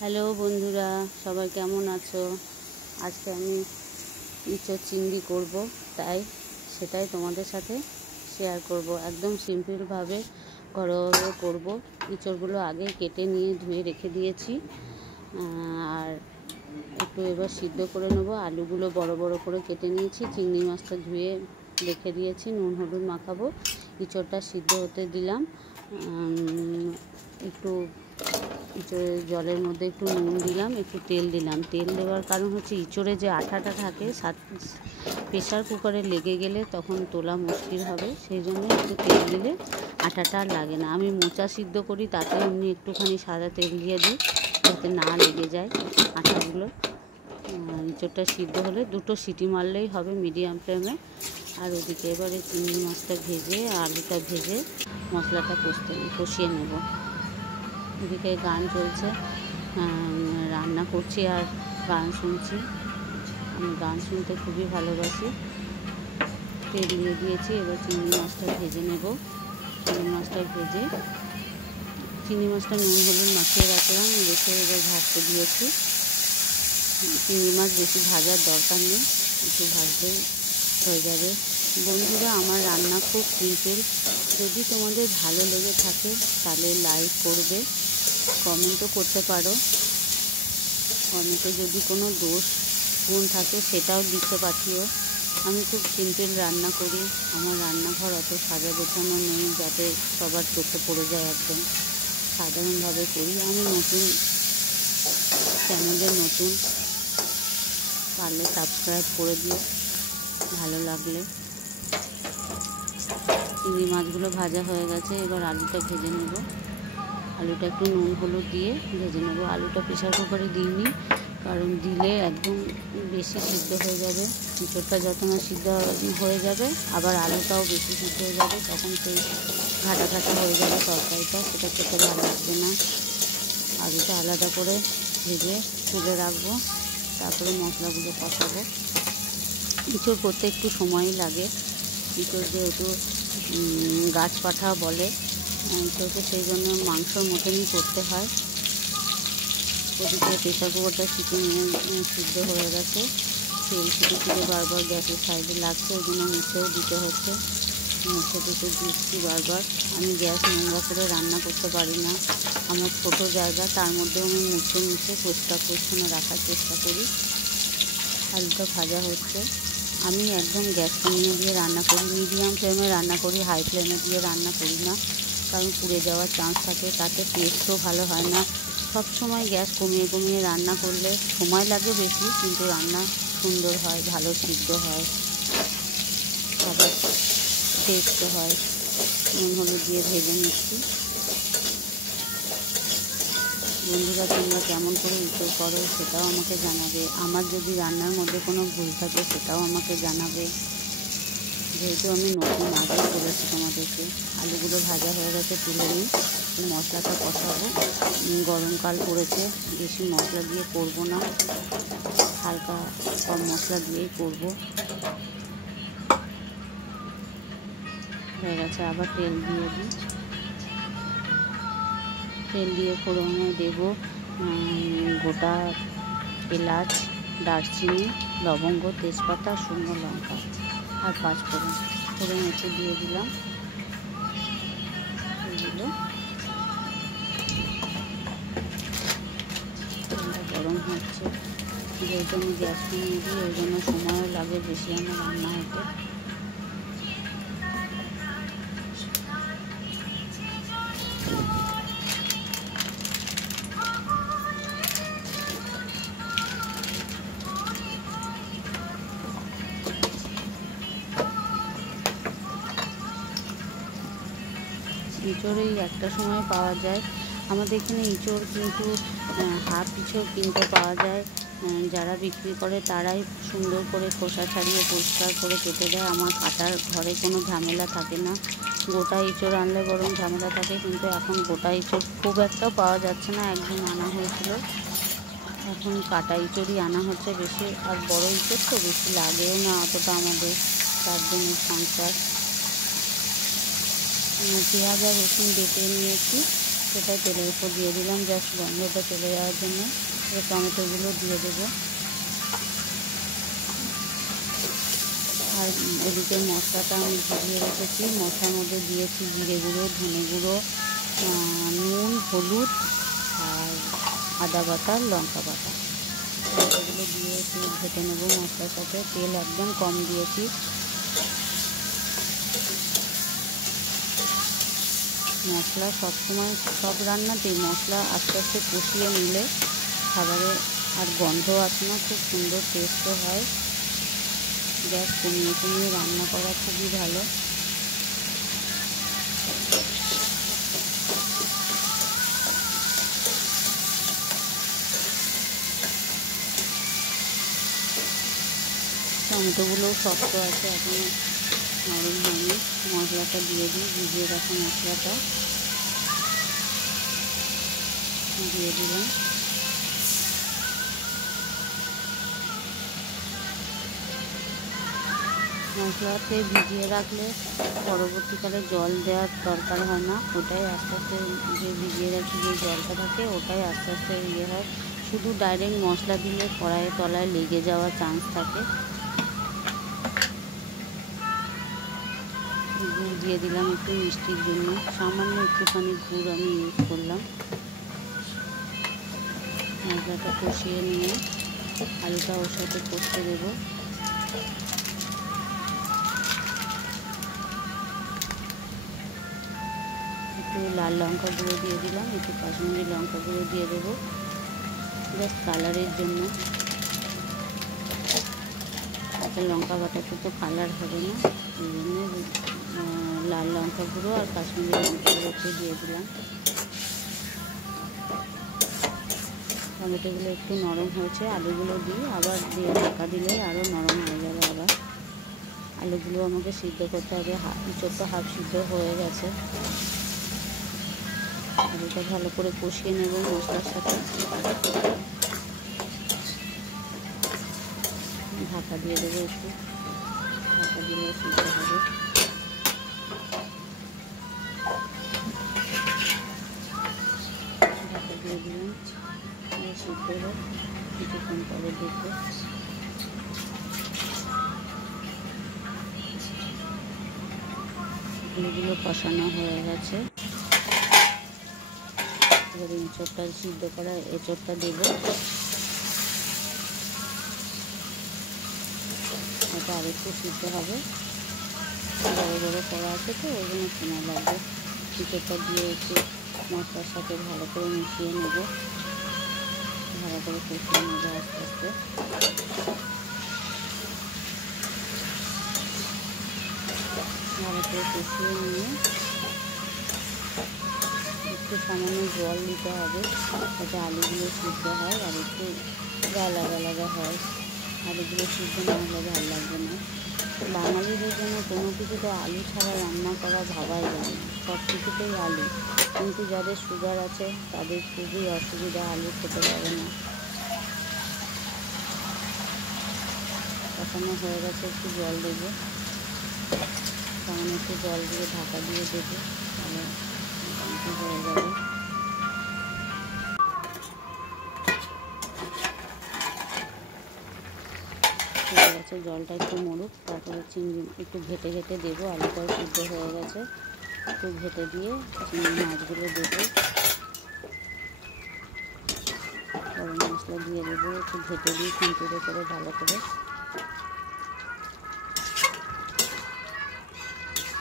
Hello বন্ধুরা, সবাই কেমন আছো? আজকে আমি ইঁচড় চিংড়ি করব, সেটাই তোমাদের সাথে শেয়ার করব। একদম সিম্পলভাবে ঘরোয়াভাবে করব। ইঁচড়গুলো আগে কেটে নিয়ে ধুয়ে রেখে দিয়েছি, আর একটু এবার সিদ্ধ করে নেবো। আলুগুলো বড় বড় করে কেটে নিয়েছি। চিংড়ি মাছটা ধুয়ে রেখে দিয়েছি, নুন হলুদ মাখাবো। ইঁচড়টা সিদ্ধ হতে দিলাম। একটু ইঁচড়ের জলের মধ্যে একটু নুন দিলাম, একটু তেল দিলাম। তেল দেওয়ার কারণ হচ্ছে ইঁচড়ে যে আঠাটা থাকে প্রেশার কুকারে লেগে গেলে তখন তোলা মুশকিল হবে, সেই জন্য একটু তেল দিলে আঠাটা আর লাগে না। আমি মোচা সিদ্ধ করি, তাতে এমনি একটুখানি সাদা তেল দিয়ে দিই যাতে না লেগে যায় আঠাগুলো। ইঁচড়টা সিদ্ধ হলে 2টো সিটি মারলেই হবে মিডিয়াম ফ্লেমে। আর ওদিকে এবারে চিংড়ি মাছটা ভেজে আলুটা ভেজে মশলাটা কষিয়ে নেব। এদিকে গান চলছে, রান্না করছি আর গান শুনছি। আমি গান শুনতে খুবই ভালোবাসি। তেল দিয়ে দিয়েছি, এবার চিংড়ি মাছটা ভেজে নেব। চিংড়ি মাছটা নুন হলুদ মাখিয়ে রাখলাম, রেখে এবার ভাজতে দিয়েছি। চিংড়ি মাছ বেশি ভাজার দরকার নেই, একটু ভাজলেই হয়ে যাবে। বন্ধুরা, আমার রান্না খুব সিম্পল। যদি তোমাদের ভালো লেগে থাকে তাহলে লাইক করবে, কমেন্টও করতে পারো। কমেন্টে যদি কোনো দোষ গুণ থাকে সেটাও লিখতে পাঠিও। আমি খুব সিম্পল রান্না করি। আমার রান্নাঘর অত সাজা গোছানো নেই যাতে সবার চোখে পড়ে যায়, একদম সাধারণভাবে করি। আমি চ্যানেলে নতুন, পারলে সাবস্ক্রাইব করে দিও ভালো লাগলে। চিংড়ি মাছগুলো ভাজা হয়ে গেছে, এবার আলুটা ভেজে নেব। আলুটা একটু নুন হলুদ দিয়ে ভেজে নেব। আলুটা প্রেশার কুকারে দিইনি, কারণ দিলে একদম বেশি সিদ্ধ হয়ে যাবে। ইঁচড়টা যত না সিদ্ধ হয়ে যাবে, আবার আলুটাও বেশি সিদ্ধ হয়ে যাবে, তখন সেই ঘাটা ঘাটা হয়ে যাবে তরকারিটা, সেটা খেতে ভালো লাগবে না। আলুটা আলাদা করে ভেজে তুলে রাখবো, তারপরে মশলাগুলো কষাবো। ইঁচড় করতে একটু সময়ই লাগে। ইঁচড় যেহেতু গাছপাঠা বলে ইঁচড়কে, সেই জন্য মাংসর মতনই করতে হয়। ওদিকে প্রেশার কুকারটা সিটি নিয়ে সিদ্ধ হয়ে গেছে। তেল ছিটে বারবার গ্যাসের সাইডে লাগছে, ওই জন্য মুছেও দিতে হচ্ছে। মুছে দিচ্ছি বারবার। আমি গ্যাস নোংরা করে রান্না করতে পারি না। আমার ছোট জায়গা, তার মধ্যেও আমি মুছে পরিষ্কার পরিচ্ছন্ন রাখার চেষ্টা করি। আলুটা ভাজা হচ্ছে। আমি একদম গ্যাস কমিয়ে দিয়ে রান্না করি, মিডিয়াম ফ্লেমে রান্না করি, হাই ফ্লেমে দিয়ে রান্না করি না, কারণ পুড়ে যাওয়ার চান্স থাকে, তাতে টেস্টও ভালো হয় না। সব সময় গ্যাস কমিয়ে রান্না করলে সময় লাগে বেশি, কিন্তু রান্না সুন্দর হয়, ভালো সিদ্ধ হয়, আবার টেস্টও হয়। নুন হলুদ দিয়ে ভেজে নিচ্ছি। বন্ধুরা, তোমরা কেমন করে ইঁচড় করো সেটাও আমাকে জানাবে। আমার যদি রান্নার মধ্যে কোনো ভুল থাকে সেটাও আমাকে জানাবে, যেহেতু আমি নতুন আগেই বলেছি তোমাদেরকে। আলুগুলো ভাজা হয়ে গেছে, তুলে নিই। মশলাটা কষাবো। গরমকাল পড়েছে, বেশি মশলা দিয়ে করবো না, হালকা কম মশলা দিয়েই করবো। হয়ে গেছে, আবার তেল দিয়ে দিই। তেল দিয়ে ফোড়নে দেব গোটা এলাচ, দারচিনি, লবঙ্গ, তেজপাতা, শুকনো লঙ্কা আর 5 ফোড়ন। ফোড়ন একটু দিয়ে দিলাম। এগুলো তেলটা গরম হচ্ছে, যেহেতু আমি গ্যাস কমিয়ে দিই, ওই জন্য সময়ও লাগে বেশি আমার রান্না হতে। ইঁচড় একটা সময় পাওয়া যায় আমাদের এখানে। ইঁচড় কিন্তু হাফ ইঁচড় কিনতে পাওয়া যায়। যারা বিক্রি করে তারাই সুন্দর করে খোসা ছাড়িয়ে পরিষ্কার করে কেটে দেয়। আমার কাটার ঘরে কোনো ঝামেলা থাকে না। গোটা ইঁচড় আনলে বরং ঝামেলা থাকে, কিন্তু এখন গোটা ইঁচড় খুব একটা পাওয়া যাচ্ছে না। একদিন আনা হয়েছিল, এখন কাটা ইঁচড়ই আনা হচ্ছে বেশি। আর বড় ইঁচড় তো বেশি লাগেও না অতটা আমাদের, 4 জনের সংসার। পেঁয়াজ আর রসুন বেটে নিয়েছি, সেটাই তেলের উপর দিয়ে দিলাম জাস্ট গন্ধটা চলে যাওয়ার জন্য। এবার টমেটোগুলো দিয়ে দেবো। আর এদিকে মশলাটা আমি ভিজিয়ে রেখেছি। মশলার মধ্যে দিয়েছি জিরে গুঁড়ো, ধনে গুঁড়ো, নুন, হলুদ আর আদা বাটা, লঙ্কা বাটা। এগুলো দিয়ে একটু ভেজে নেব মশলার সাথে। তেল একদম কম দিয়েছি। মশলা সবসময় সব রান্নাতেই মশলা আস্তে আস্তে কষিয়ে নিলে খাবারে আর গন্ধ আসে না, খুব সুন্দর টেস্টও হয়। গ্যাস কমিয়ে কমিয়ে রান্না করা খুবই ভালো। টমেটোগুলোও শক্ত আছে, এখন নরম হয়নি। মশলাটা দিয়ে দিই, ভিজিয়ে রাখা মশলাটা দিয়ে দিলাম। মশলাতে ভিজিয়ে রাখলে পরবর্তীকালে জল দেওয়ার দরকার হয় না। ওটাই আস্তে আস্তে যে ভিজিয়ে রাখি যে জলটা থাকে ওটাই আস্তে আস্তে হয়। শুধু ডাইরেক্ট মশলা দিলে কড়াইয়ের তলায় লেগে যাওয়ার চান্স থাকে। গুড় দিয়ে দিলাম একটু মিষ্টির জন্য, সামান্য একটুখানি গুড় আমি ইউজ করলাম। মশলাটা কষিয়ে নিয়ে আলুটা ওর সাথে কষতে দেবো। একটু লাল লঙ্কা গুঁড়ো দিয়ে দিলাম, একটু কাশ্মীরি লঙ্কা গুঁড়ো দিয়ে দেবো জাস্ট কালারের জন্য। কাঁচা লঙ্কা বাটাতে তো কালার হবে না, এই জন্য লাল লঙ্কা গুঁড়ো আর কাশ্মীরি লঙ্কা গুঁড়ো একটু দিয়ে দিলাম। টমেটোগুলো একটু নরম হয়েছে, আলুগুলো দিই, আবার দিয়ে ঢাকা দিলে আরও নরম হয়ে যাবে। আবার আলুগুলো আমাকে সিদ্ধ করতে হবে, ছোট্ট হাফ সিদ্ধ হয়ে গেছে। আলুটা ভালো করে কষিয়ে নেব মশলার সাথে। ঢাকা দিয়ে দেবো একটু, ঢাকা দিলে সিদ্ধ হবে। ঢাকা দিয়ে দিলাম, সিদ্ধ হোক, কিছুক্ষণ পরে দেখবো। আলুগুলো কষানো হয়ে গেছে। এবার এঁচোড়টা সিদ্ধ করা এঁচোড়টা দেবো। এটা আরেকটু সিদ্ধ হবে, বড় বড় করা আছে তো ওই জন্য সময় লাগবে। এঁচোড়টা দিয়ে একটু মশলার সাথে ভালো করে মিশিয়ে নেব, ভালো করে কষিয়ে নেব আস্তে আস্তে। ভালো করে কষিয়ে নিয়ে একটু সামান্য জল দিতে হবে যাতে আলুগুলো সিদ্ধ হয় আর একটু গালা গালা হয়। আলুগুলো সিদ্ধ না হলে ভালো লাগবে না। বাঙালিদের জন্য কোনো কিছুতে আলু ছাড়া রান্না করা ভাবাই যায় না, সব কিছুতেই আলু। কিন্তু যাদের সুগার আছে তাদের খুবই অসুবিধা, আলু খেতে পারে না। কষানো হয়ে গেছে, একটু জল দেবো, সামান্য একটু জল দিয়ে ঢাকা দিয়ে দেবো, তাহলে হয়ে যাবে। হয়ে গেছে, জলটা একটু মরুক, তারপরে চিংড়ি একটু ঘেটে ঘেটে দেবো। আলুটাও সিদ্ধ হয়ে গেছে, একটু ঘেটে দিয়ে চিংড়ি মাছগুলো দেবো। গরম মশলা দিয়ে দেবো, একটু ঘেটে দিই খুন্তিতে করে ভালো করে।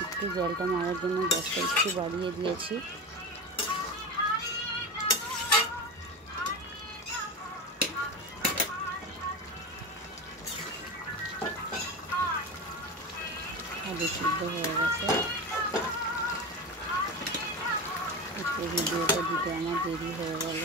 একটু জলটা মারার জন্য গ্যাসটা একটু বাড়িয়ে দিয়েছি। আলু সিদ্ধ হয়ে গেছে। একটু ভিডিওটা দিতে আমার দেরি হয়ে গেল।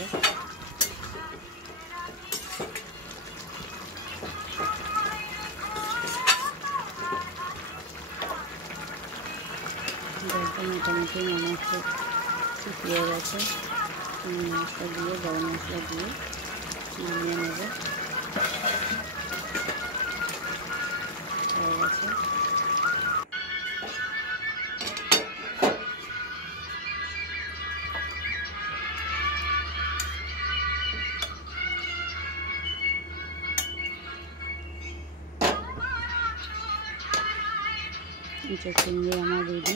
জলটা মোটামুটি মনে হচ্ছে শুকিয়ে গেছে। মশলা দিয়ে গরম মশলা দিয়ে নামিয়ে নেব। হয়ে গেছে। ইঁচড় চিংড়ি আমার রেডি।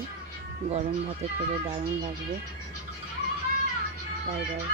গরম ভাতে খেতে দারুণ লাগবে। Bye bye.